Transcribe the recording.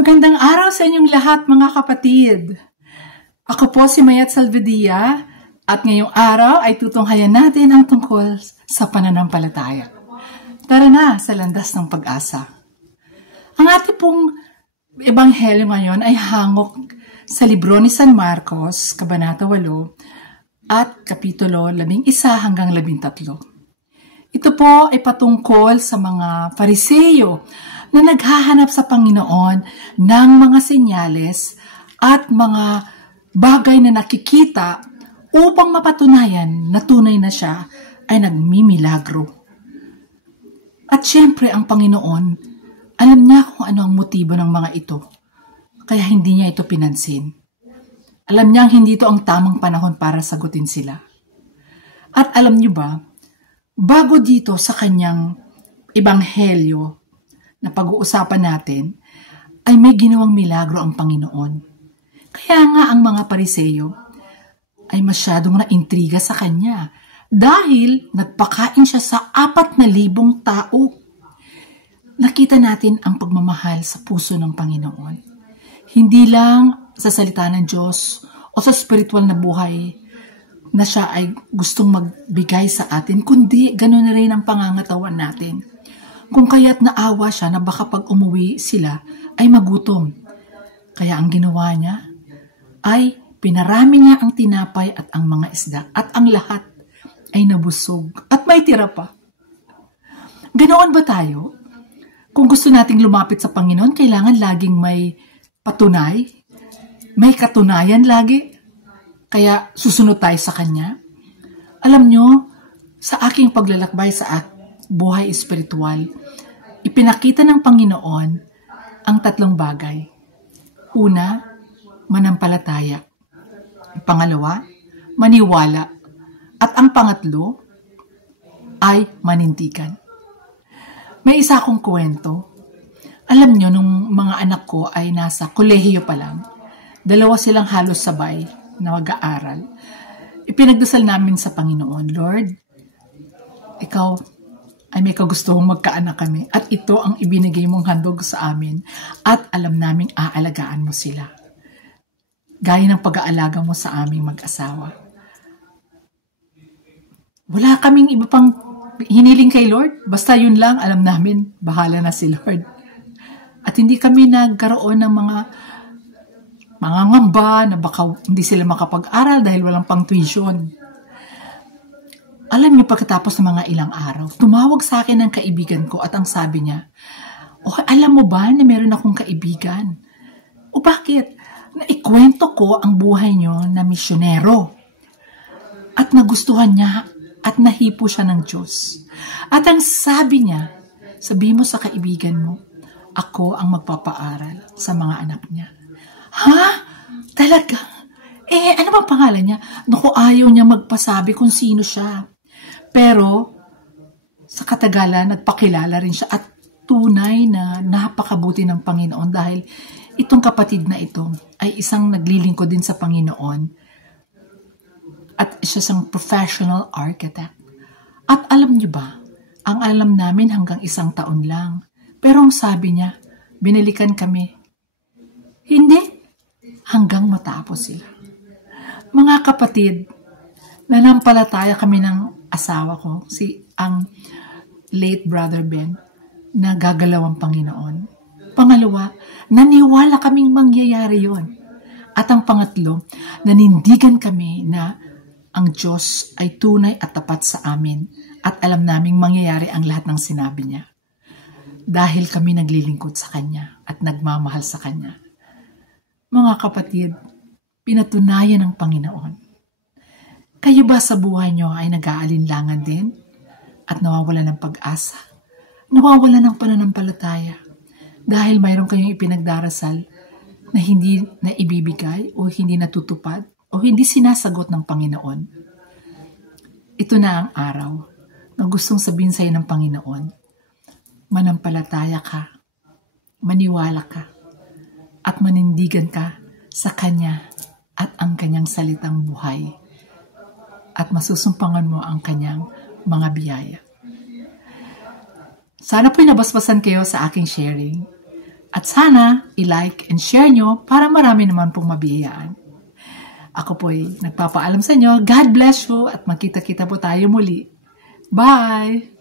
Magandang araw sa inyong lahat, mga kapatid. Ako po si Mayat Salvadia at ngayong araw ay tutunghayan natin ang tungkol sa pananampalataya. Tara na sa landas ng pag-asa. Ang ating pong ebanghelyo ngayon ay hangok sa libro ni San Marcos, Kabanata 8 at Kapitulo 11 hanggang 13. Ito po ay patungkol sa mga Fariseyo na naghahanap sa Panginoon ng mga senyales at mga bagay na nakikita upang mapatunayan na tunay na siya ay nagmimilagro. At syempre ang Panginoon, alam niya kung ano ang motibo ng mga ito, kaya hindi niya ito pinansin. Alam niya hindi ito ang tamang panahon para sagutin sila. At alam niyo ba, bago dito sa kanyang ebanghelyo na pag-uusapan natin, ay may ginawang milagro ang Panginoon. Kaya nga ang mga Pariseyo ay masyadong naintriga sa kanya dahil nagpakain siya sa 4,000 tao. Nakita natin ang pagmamahal sa puso ng Panginoon. Hindi lang sa salita ng Diyos o sa spiritual na buhay na siya ay gustong magbigay sa atin, kundi ganoon na rin ang pangangatawan natin. Kung kaya't naawa siya na baka pag umuwi sila ay magutom. Kaya ang ginawa niya ay pinarami niya ang tinapay at ang mga isda at ang lahat ay nabusog at may tira pa. Ganoon ba tayo? Kung gusto nating lumapit sa Panginoon, kailangan laging may patunay, may katunayan lagi. Kaya susunod tayo sa Kanya. Alam nyo, sa aking paglalakbay sa buhay espiritual, ipinakita ng Panginoon ang 3 bagay. Una, manampalataya. Pangalawa, maniwala. At ang pangatlo ay manindigan. May isa akong kwento. Alam nyo, nung mga anak ko ay nasa kolehiyo pa lang, 2 silang halos sabay na mag-aaral. Ipinagdasal namin sa Panginoon, Lord, Ikaw ay may kagustuhang magkaanak kami at ito ang ibinigay mong handog sa amin at alam naming aalagaan mo sila. Gaya ng pag-aalaga mo sa aming mag-asawa. Wala kaming iba pang hiniling kay Lord. Basta yun lang, alam namin, bahala na si Lord. At hindi kami nagkaroon ng mga ngamba na baka hindi sila makapag-aral dahil walang pang tuition. Alam niyo, pagkatapos ng mga ilang araw, tumawag sa akin ng kaibigan ko at ang sabi niya, alam mo ba na meron akong kaibigan? O bakit? Naikwento ko ang buhay niyo na misyonero. At nagustuhan niya at nahipo siya ng Diyos. At ang sabi niya, sabi mo sa kaibigan mo, ako ang magpapaaral sa mga anak niya. Ha? Talaga? Ano ba pangalan niya? Naku, ayaw niya magpasabi kung sino siya. Pero, sa katagalan, nagpakilala rin siya at tunay na napakabuti ng Panginoon dahil itong kapatid na ito ay isang naglilingkod din sa Panginoon at siya isang professional architect. At alam niyo ba, ang alam namin hanggang 1 taon lang. Pero ang sabi niya, binalikan kami. Hindi, hanggang matapos sila. Mga kapatid, nanampalataya kami ng asawa ko, ang late brother Ben, na gagalaw ang Panginoon. Pangalawa, naniwala kaming mangyayari yon. At ang pangatlo, nanindigan kami na ang Diyos ay tunay at tapat sa amin at alam naming mangyayari ang lahat ng sinabi niya. Dahil kami naglilingkod sa Kanya at nagmamahal sa Kanya. Mga kapatid, pinatunayan ng Panginoon. Kayo ba sa buhay nyo ay nag-aalinlangan din at nawawala ng pag-asa? Nawawala ng pananampalataya dahil mayroon kayong ipinagdarasal na hindi na ibibigay o hindi natutupad o hindi sinasagot ng Panginoon? Ito na ang araw na gustong sabihin sa'yo ng Panginoon, manampalataya ka, maniwala ka, at manindigan ka sa Kanya at ang Kanyang salitang buhay. At masusumpangan mo ang Kanyang mga biyaya. Sana po'y nabasbasan kayo sa aking sharing. At sana, i-like and share nyo para marami naman pong mabiyayaan. Ako po'y nagpapaalam sa inyo. God bless you at magkita-kita po tayo muli. Bye!